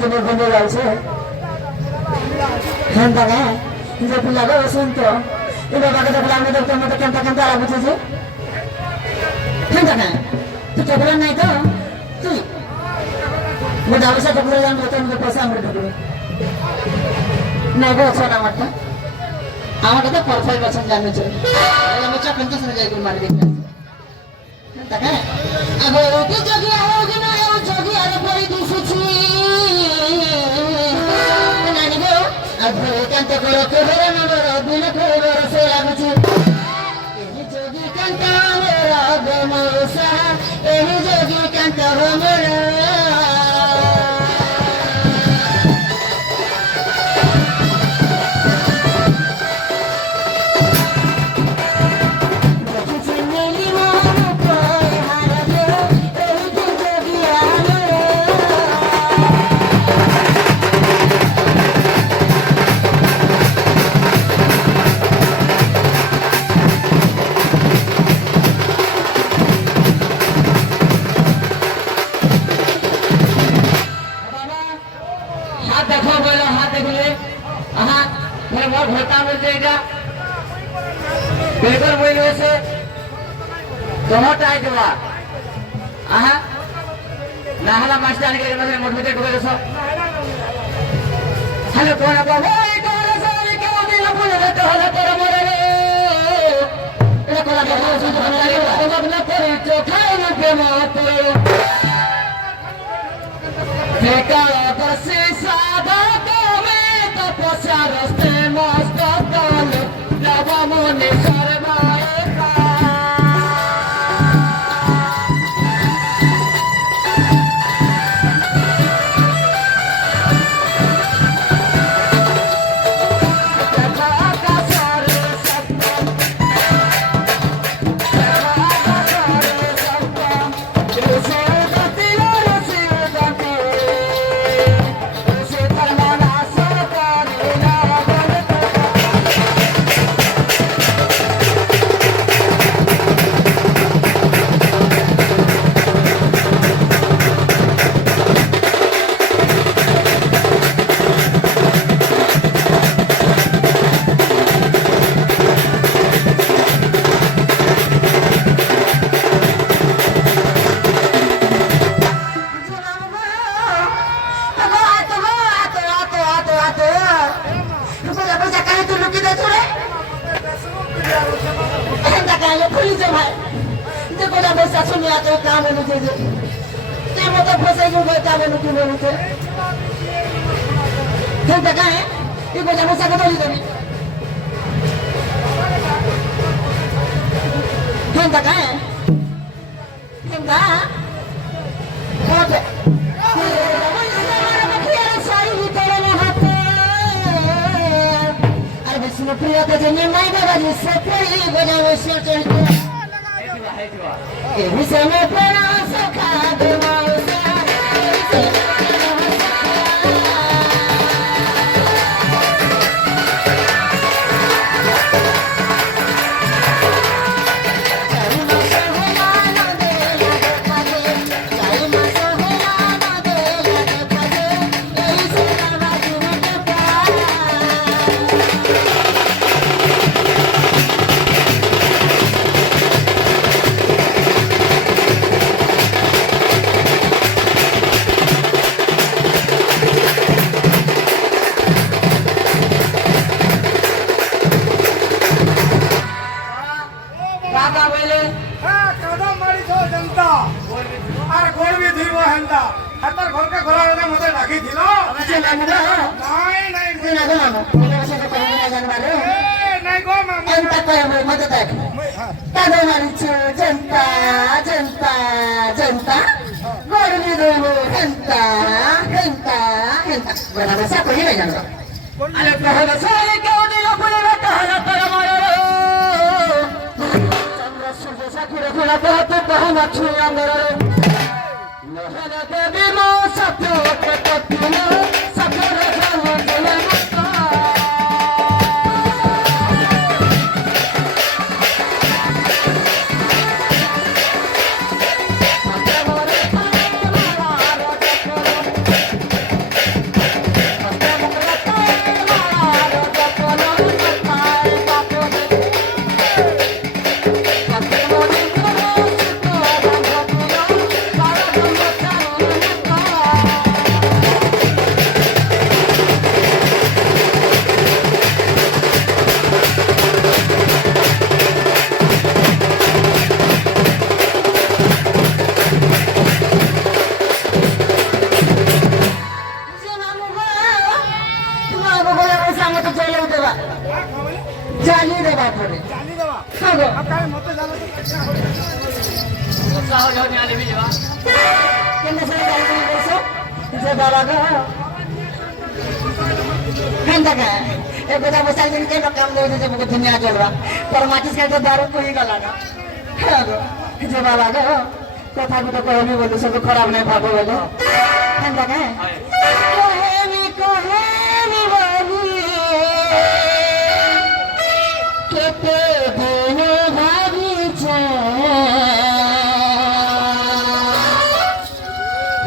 তুমি ঘুমিয়ে যাচ্ছে হ্যাঁ দাদা যে পিলাকে শুনতো এই বাবাকে দেখলে আমি দেখতাম মতো কেমটা কেমটা আলাপ বুঝেছি হ্যাঁ দাদা তুই চোখলার নাই তো তুই মোটা পয়সা চোখলে জানবো তো আমাদের পয়সা আমরা ঢুকবে নাই গো শোন আমারটা আমাকে তো পারফেক্ট পছন্দ জানবে চল আমি চা 50 যাই করে মারি দেখি দাদা আগে ওকে যোগী आओगे ना आओ যোগী আর পরে দিছি নানি গো अब कांत करो केहरा नगर बिन करो से लागुची एही जोगी कांत मेरा बेमौसा एही जोगी कांत हमरा हेलो कौन बाबू कौन सारी क्यों दिल बोले तो हला तेरा मोरे ए कोला के सुन तो लगे तो अपना करे तो खाए न पे मत देखा बसे सादा तो मैं तो पछा रास्ते मस्त काल लवा मोने सरबाए মতো জ্বলে দেবা জ্বালিয়ে দেবা পরে হ্যাঁ গো কেন সে গালি বলছো যে বাবা গো হ্যাঁ দেখা এ কথা বসে একদিনকে কাম দেবে যে মুখে দুনিয়া চলবা পর মাটিস খাইতে দারু কই গেল না হ্যাঁ গো যে বাবা গো কথা গুলো কহবি বলে সব খারাপ নাই ভাবো বলে হ্যাঁ দেখা কহেমি কহেমি বলি কেতে দিন ভাবিছে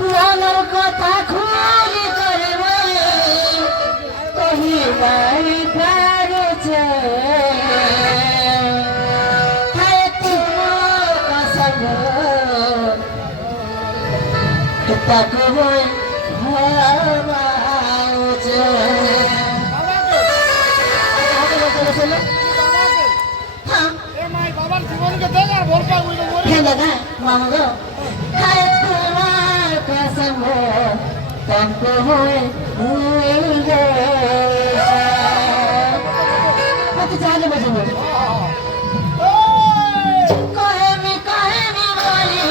মনের কথা খুলি করবে কহিবার পারছে হায় তোমার কসম তাকে বই ভাবাউছে মামা গো হায় তোমার কসম তাকে বই ভুলে কত চালে বসে কহেমি কহেমি বলি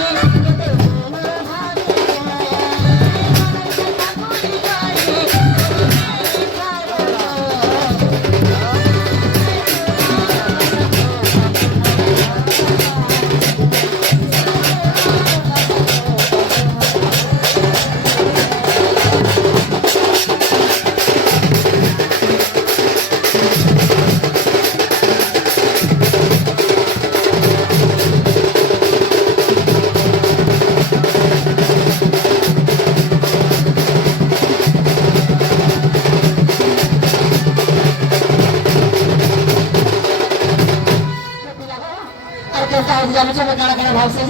আমি সবাই কারা কারা ভাবছে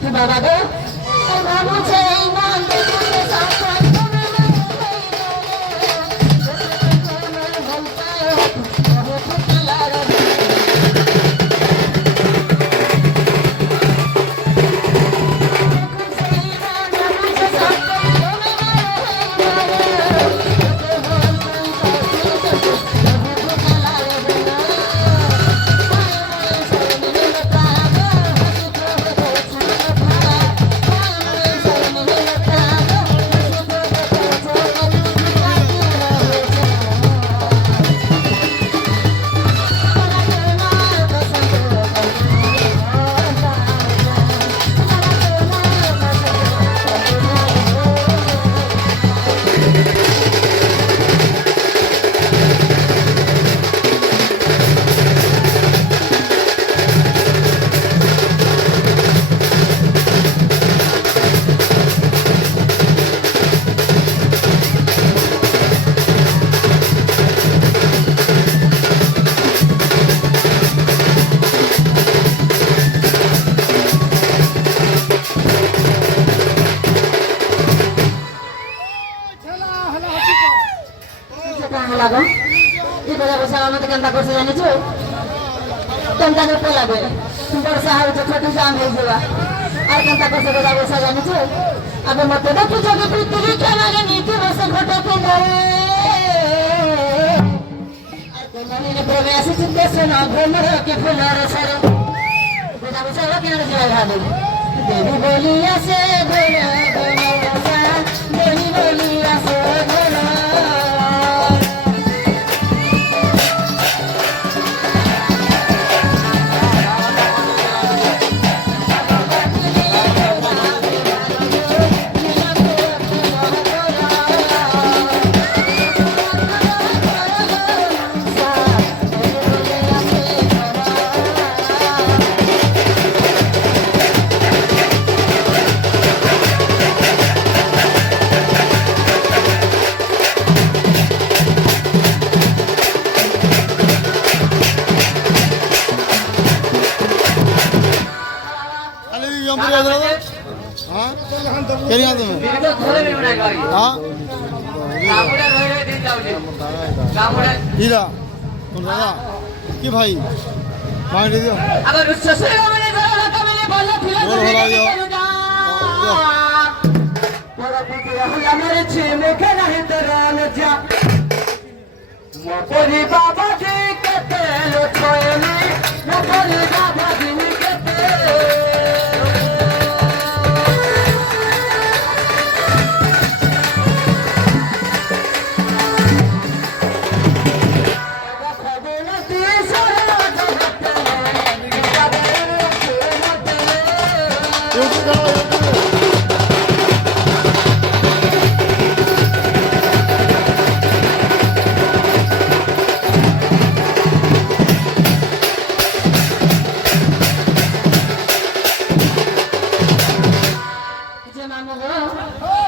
যে বাবা গো ভাবছে ইমান লাগো এই কথা বসে আমাদের কেনটা করছে জানিছো কেনটা করতে লাগে বর্ষা হচ্ছে ছোট জাম হয়ে যাবা আর কেনটা করছে কথা বসে জানিছো আগে মতো দেখি যোগে পৃথিবী কেনারে নীতি বসে ঘটে পেলে আর কোনদিন প্রেমে আসি চিন্তে শোনা ভ্রমর কে ফুলর সর কথা বসে কেনারে যাই ভাবি দেবী বলি আসে ঘোরা ঘোরা দেবী বলি আসে ঘোরা কি ভাই মাইরে দিও আবার উচ্চস্বরে বলে গলা কমলে বলে ফিলে পরপতি আমার ছেলে খেলা হে তরান যা Mopori baba ji kete lo choyeli, mopori baba ji ni kete.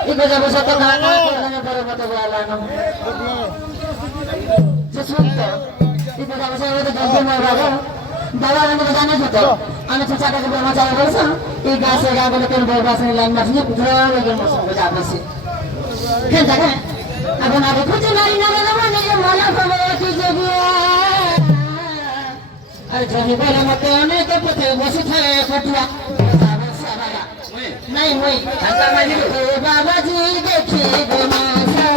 Ikaw sa busa ito nakakakita niya pero matawala nung susunto. Ikaw sa busa ito ganti mo bago. Bawa naman ito ganit ito. Ano sa saka ka ba sa bulsa? Ika sa gagawin ito yung babasa nila ang mas niya. Pero lagi mo sa bulabasi. Kanta ka? Ako na ako kucho na rin naman niya wala pa mga tijabia. Ay, trahi ba lang ito? Ano ito pati? Wasi tayo kutuwa. नहीं हुई बाबा जी देखिए बाबा जी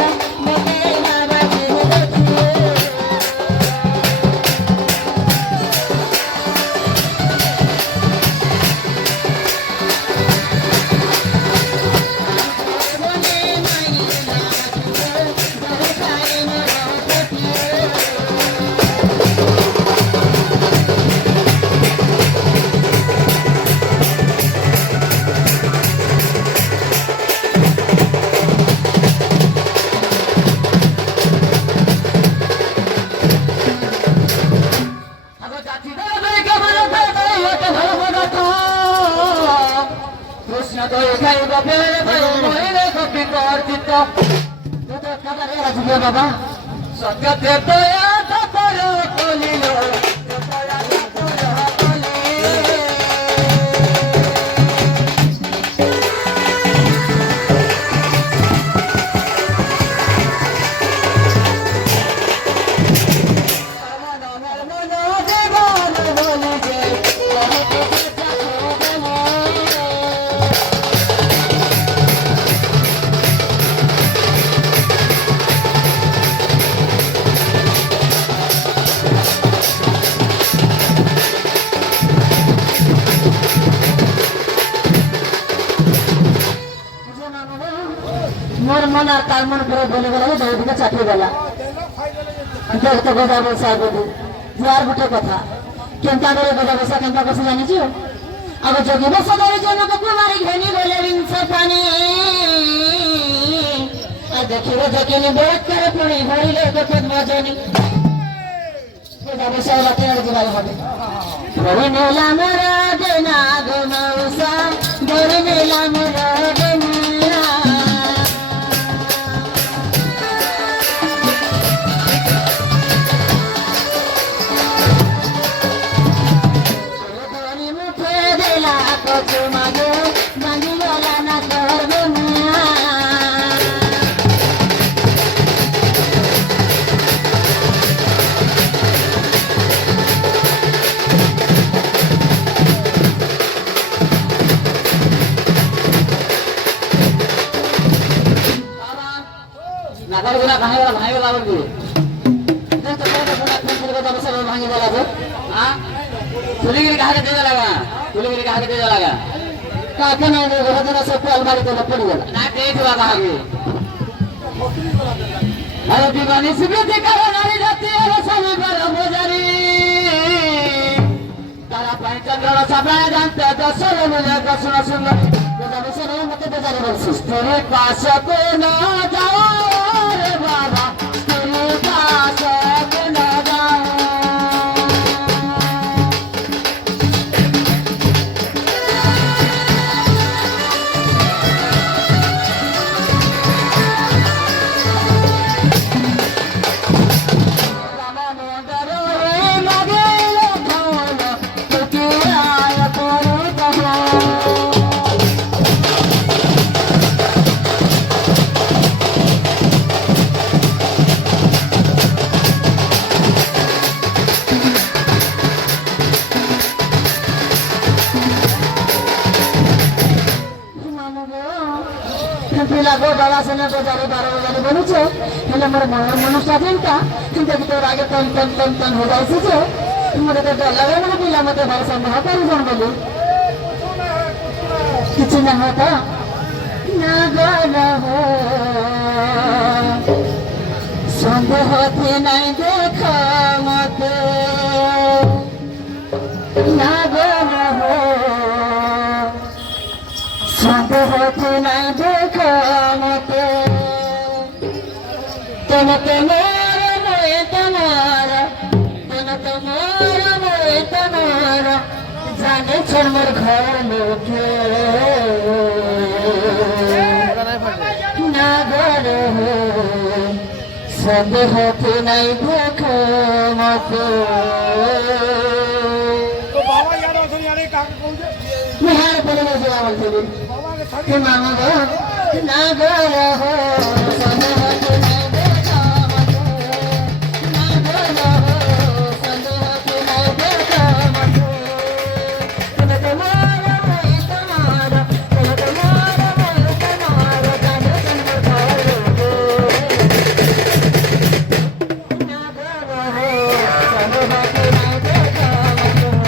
बाबा सत्य दया तपरो कोलिलो तपरा तपरा कोली मोर मन और तार मन पूरा बोले वाला है बहुत का चाटू वाला देख तो गोदा बोलसा गोदी यार बटे कथा केंता करे गोदा बोलसा केंता बस जानि छियो अब जोगी बस दरे जन को कुमारी घनी बोले विंस पानी आ देखिरो जकेनी बहुत करे पड़ी भइले तो पद मजनी गोदा बोलसा वाला तेरे दिवाल होबे बड़ी मेला मरा देना गो मौसा बड़ी मेला मरा देना नागर गुना भाई वाला बोल इधर तो मेरे गुना फिर को तो सब भांगी वाला को हां तुलीगिरी कहा के दे लगा तुलीगिरी कहा के दे लगा का के ना दे जरा सब अलमारी तो पड़ गया ना देख लगा आगे अरे दीवानी सुबह देखा नारी जाती है सभी पर मोजारी तारा पाई चंद्र सबा जानते दसर मुझे सुन सुन जब से मत बेचारे बस तेरे पास को ना जाओ रे बाबा तेरे पास को ना जाओ ପିଲା ଗୋ ବାବା ସେନେ ବଜାରେ 12 ବଜାରେ ବଲୁଛେ ହେଲେ ମୋର ମନ ସ୍ୱାଧୀନତା দেখি তোর আগে টন টন টন টন হয়ে যাইছে যে মনে তো ডর লাগে মানে দিলাম মতো ভালো সন্দেহ করি জন বলি কিছু না হতো না গো সন্দেহতে নাই দেখা মতো না গো সন্দেহতে নাই দেখা মতো জানে মোর ঘর লোকে না গো সন্দেহতে নাই দেখা মতো নিহার বলে বসে আমার ছেলে কে মামা গো না গো সন্দেহতে নাই দেখা মতো না গো সন্দেহতে নাই দেখা মতো তুমি তোমার মই তোমার তুমি তোমার মই তোমার জানো তোমার ঘর লোকে না গো সন্দেহতে নাই দেখা মতো না গো সন্দেহতে নাই দেখা মতো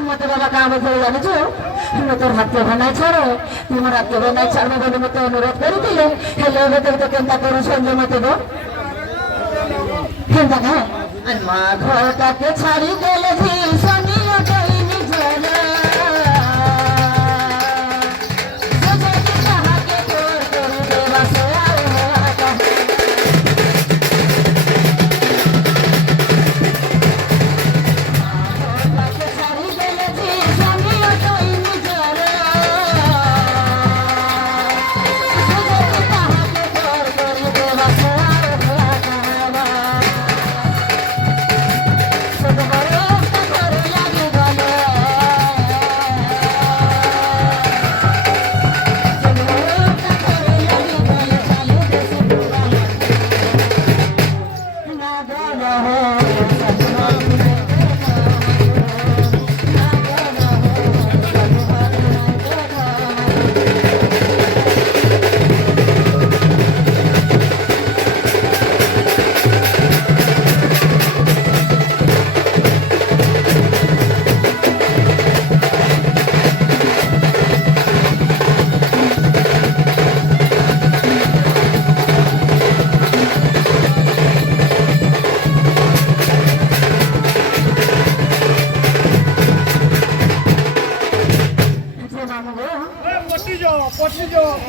মতো বাবা কাম করে জানিছো তোর হাত বানাই ছাড়ো তোমার হাত বানাই ছাড়বো বলে মতো অনুরোধ করে দিলে হেলে ভেতর তো কেমতা করো সঞ্জয় মতো গো কেমতা গো আর মা ঘরটাকে ছাড়ি গেলে ভীষণীয় কইনি জলে তাহাকে তোর করে দেবা সে আর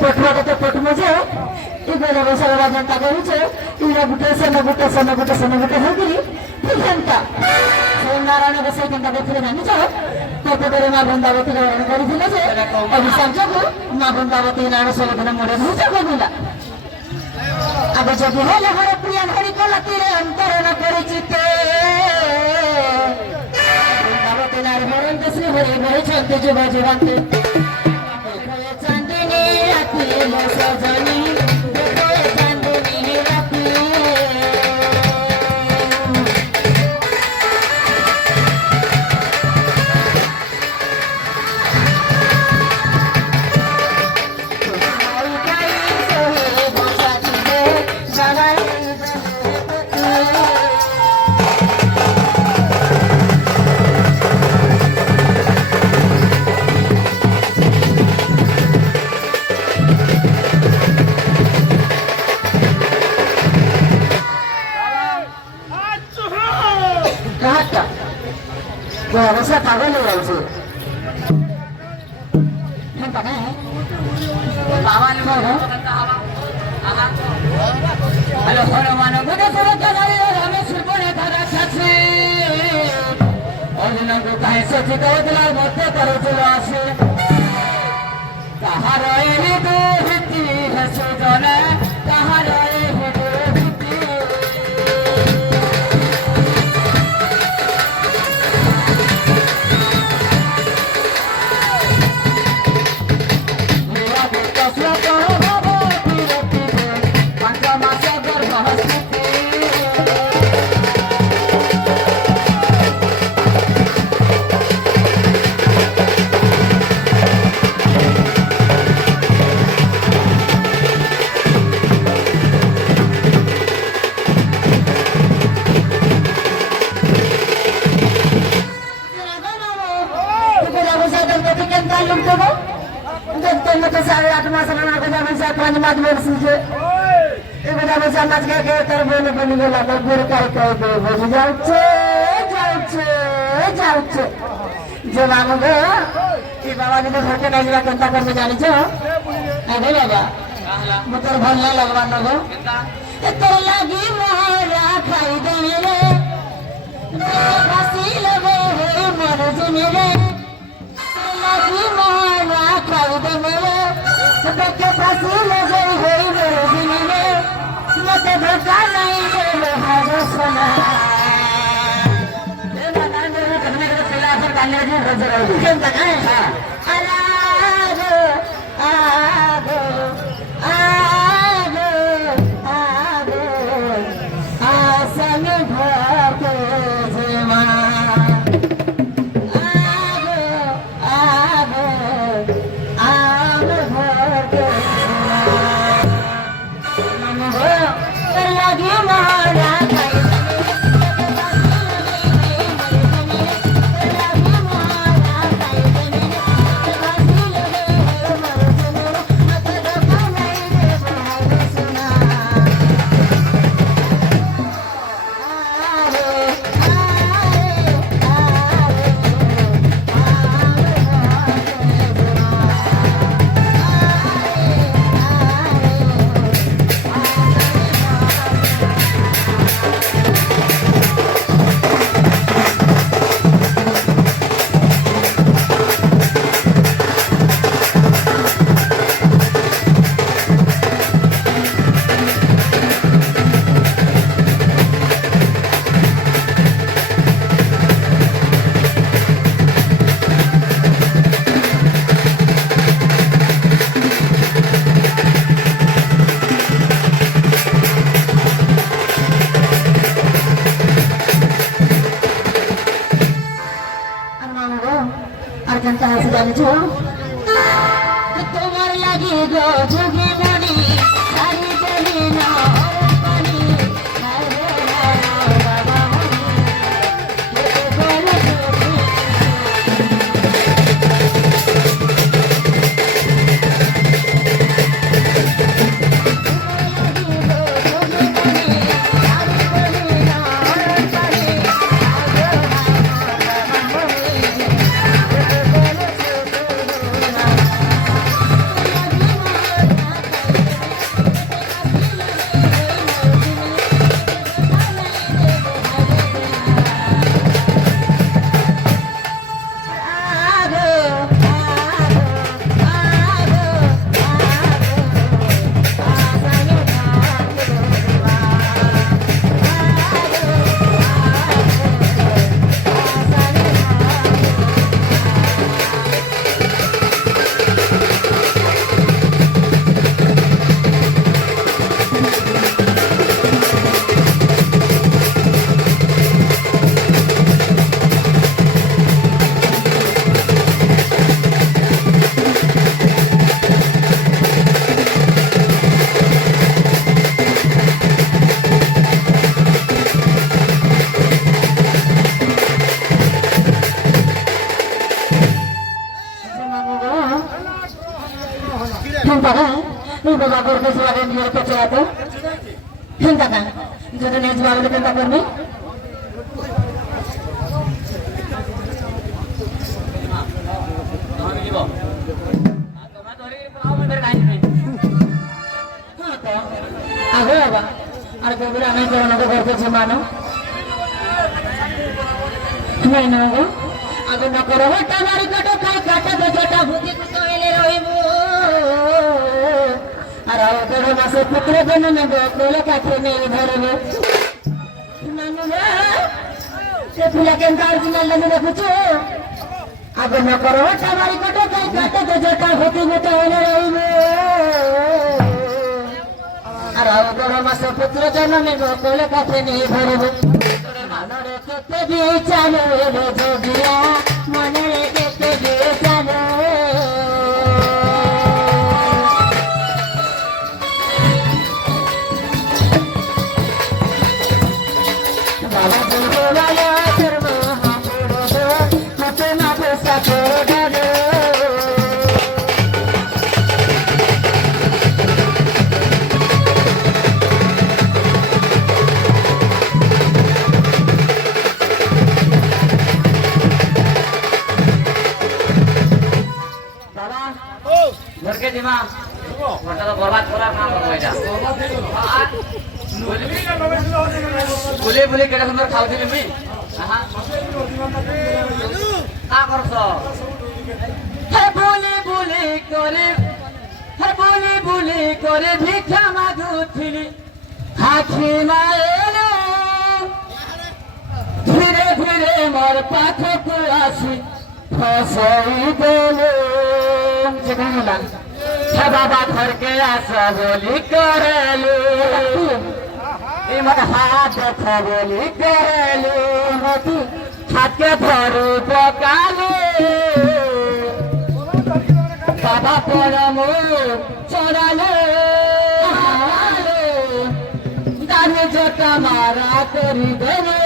পটুয়াটা তো পটুমে যে ইবেলা বসার রাজন টাকা হচ্ছে ইরা বুটে সেনা হয়ে ঠিকানটা নারায়ণ বসে কিন্তু দেখলে জানিছ কতদের মা বৃন্দাবতী বরণ করেছিল যে অভিশাপ যোগু মা বৃন্দাবতী নারায়ণ সবদিনে মরে ভূষা কবিলা আগে যদি হলে হরে প্রিয়া হরি কলা তীরে অন্তরণ পরিচিতে বৃন্দাবতী নারী বরণ শ্রী হরি বহিছন্তি যুব জীবন্তে চান্দিনী রাতি সজনী চান্দিনী রাতি অবস্থা পাগল হয়ে যাচ্ছে হ্যালো হনুমান সচিত মধ্যে করে চলে আসে তাহার সুজনে তাহার গর্ব হস্তিতে যে বাবু গো এই বাবা যদি ঘরকে নাই যাবা কেনতা করবে জানিছ আগে বাবা মোর ভাল না লাগবার না গো তোর লাগি মোরা খাই দেবে রে ফাঁসি লবে মোর জমি রে তোর লাগি মোরা খাই দেবে রে তোকে ফাঁসি লবে মোর জমি রে মতে ধোকা নাই রে হারো সোনা তোমার লাগি গো যুগে মনি সারি গলি না পানি বাবা বাবা করবে সবাই নিয়ে পেছে এত চিন্তা না যদি নেজ বাবুকে চিন্তা করবি আগে বাবা আর কবিরা আমি করোনাকে করতেছি মানো নাই না গো আগে না করো টানারি কাটো খাই কাটা বেজটা ভূতি কুতো এলে রইব আর ওদের মাসে পুত্র জন্য নেব কোলে কাছে নেই ধরবে নানু সে ফুলা কেন অরিজিনাল লাগে দেখছো আগে না করো টানারি কাটো খাই কাটা বেজটা ভূতি কুতো এলে রইব আর বড় মাস পুত্র জন্মে গোকুল কাছে নিয়ে ধরব মনে কেতে দিয়ে চালো এলো যোগিয়া মনে কেতে দিয়ে চালো বাবা বলবো বলো তোর মহাপুরুষ মতে না পেশা করে ঘরকে দিমা ওটা তো বরবাদ করার কাম করবো এটা বলে বলে কেটে সুন্দর খাওয়াছি তুমি কা করছ বলি বলি করে ভিক্ষা মাগুছিলি হাসি না এলো ধীরে ধীরে মোর পাখকে আসি ফসাই দেলো বাবা ঘরকে আসা বলি করেলু হাত দেখা বলি করেলু হাতকে ধরু পকালু বাবা পরম চড়ালো দানে জটা মারা করি দেবে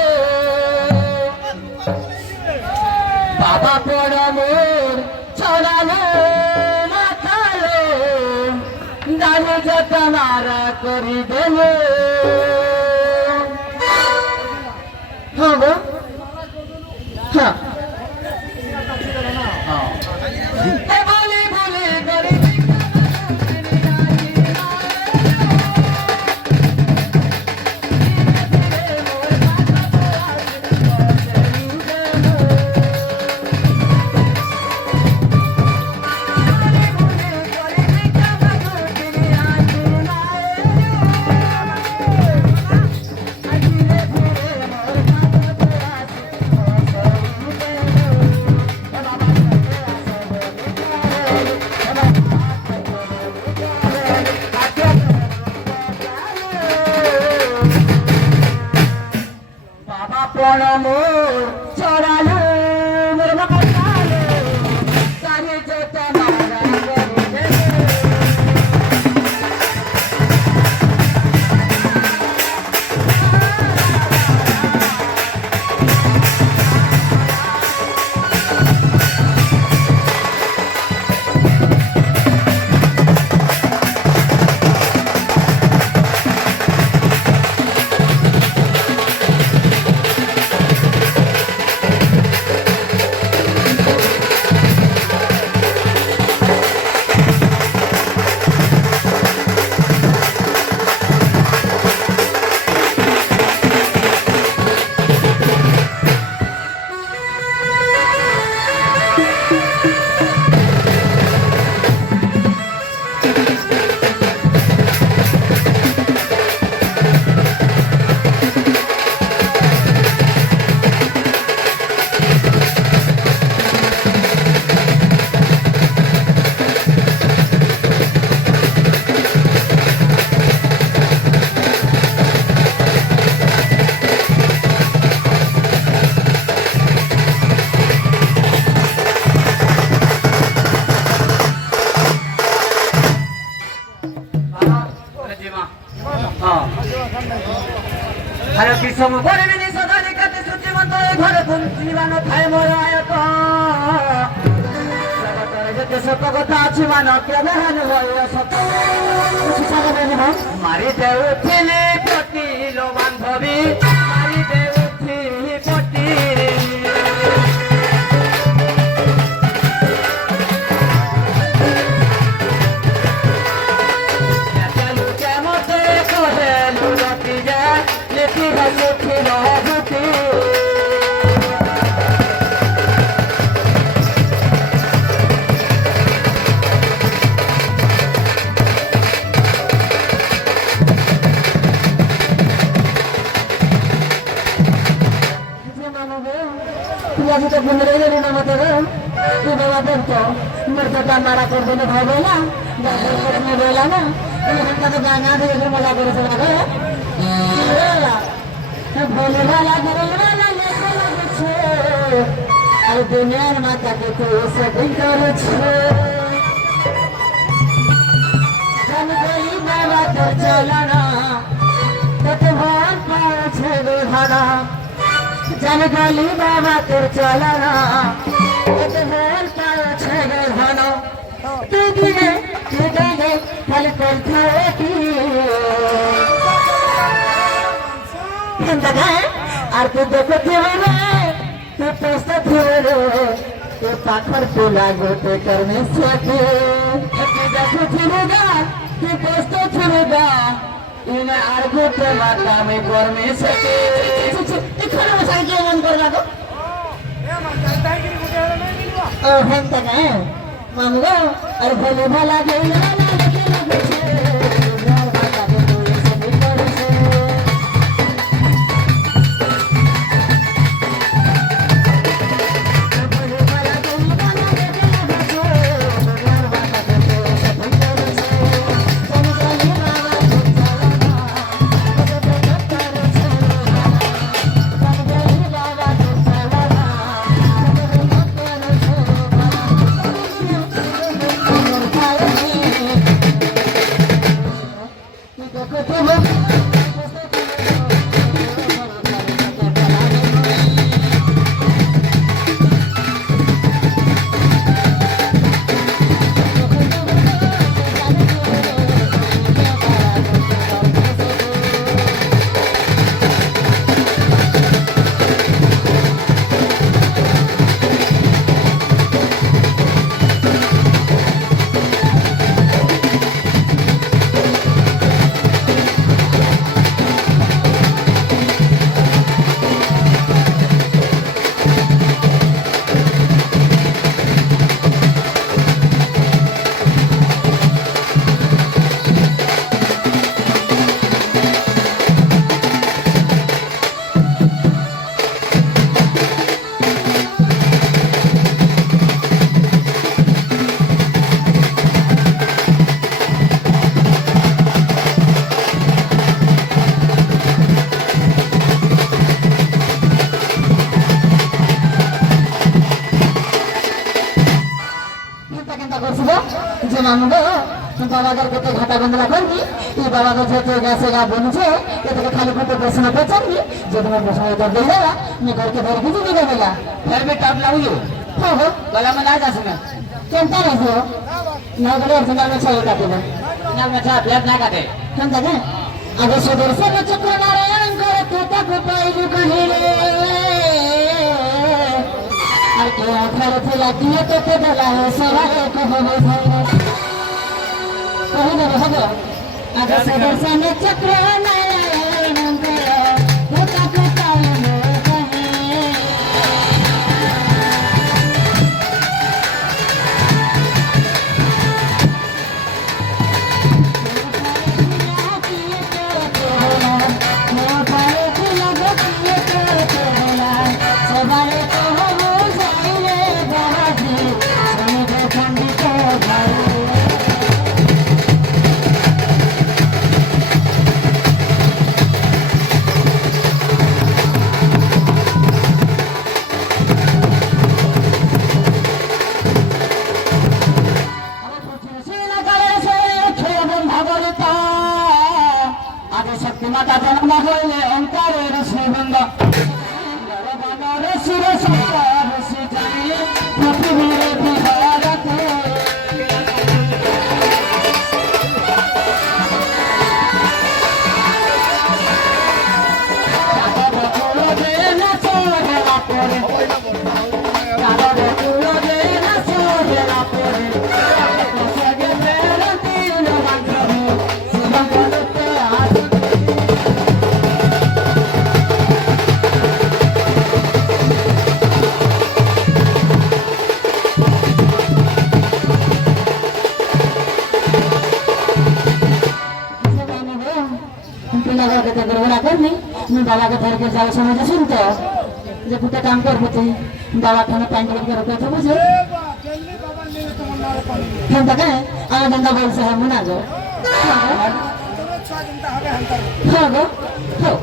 বাবা পরম চড়ালো মাথালো দানে জটা মারা করি দেবে হ্যাঁ গো হ্যাঁ বলি বলি করে পরম চড়ালো মোর বাবা চালো কানে যেতে মারা করে দেবে আরে বিষম বরিনি সদালি কাতে সুতি মত ঘরে কুঞ্চিবানো খায় মোর আয়ত সবতরে যেতে সত কথা আছে মান কেবে হান হয় সত মারি দেউ ছিলে পটিল বান্ধবী মারি দেউ ছিলে পটি তো বন্ধুরা এলেন আমাদের বাবা বলতো মেরে মারা করবে না ভাই বলা না এখানটা তো গান না দিয়ে মজা করেছে দেখো ভোলবালা ভোলবালা লেখা লাগছে আর দুনিয়ার মাতাকে তো সেটিং করেছে জান গই বাবা তোর চলনা তোতে ভোল পাচ্ছে বিহানা জান গলি বাবা তোর চলনা তোতে ভোল পাচ্ছে বিহানা তুই দিনে খালি করতে কি আর তুই দেখতে হবে তুই পোস্তা ধরে তুই পাখর তোলা গোটে করনে সাথে তুই দেখো ছিলেগা তুই পোস্তা ছিলেগা ইনে আর গোটে মাতা মে করনে সাথে এখানে বসে কি মন করে রাখো ও হ্যাঁ তা না মামগো আর ভোলে ভালা গেলা না দেখে যে মামগো বাবাদের কত ঘাটা বন্ধনা করবি এই বাবাদের যত গাছে গা বনছে এটাকে খালি কত প্রশ্ন পেছাবি যে তোমার প্রশ্ন উত্তর দিয়ে দেবা আমি ঘরকে ধরে কিছু দিবে বলা घर में टॉप लाऊंगी হ্যাঁ হো गला में ला जा सुना কেন তার আছে না বলে অর্জনার में ছয় কাটে না ना मैं था ब्लड ना काटे কেন থাকে আগে সুদর্শন চক্র নারায়ণ করে তোতা গোপাইলু কাহিরে আর কে আঠার ফেলা দিয়ে তোতে বেলা সবাই কহবে ভাইরা কহবে হবে আগে সুদর্শন চক্র নারায়ণ করে তোতা গোপাইলু কাহিরে মাতা জন্ম হইলে অন্তরের শ্রীবৃন্দ ঋষির সত্তর ঋষি জানি পৃথিবীর বিহারতে बाबा के घर के जाओ समझ सुनते जे कुत्ते काम कर होते बाबा खाना पानी के रुपए तो बुझे हम तक आ गंदा बोल से हम ना जो হ্যাঁ গো, হ্যাঁ গো, হ্যাঁ।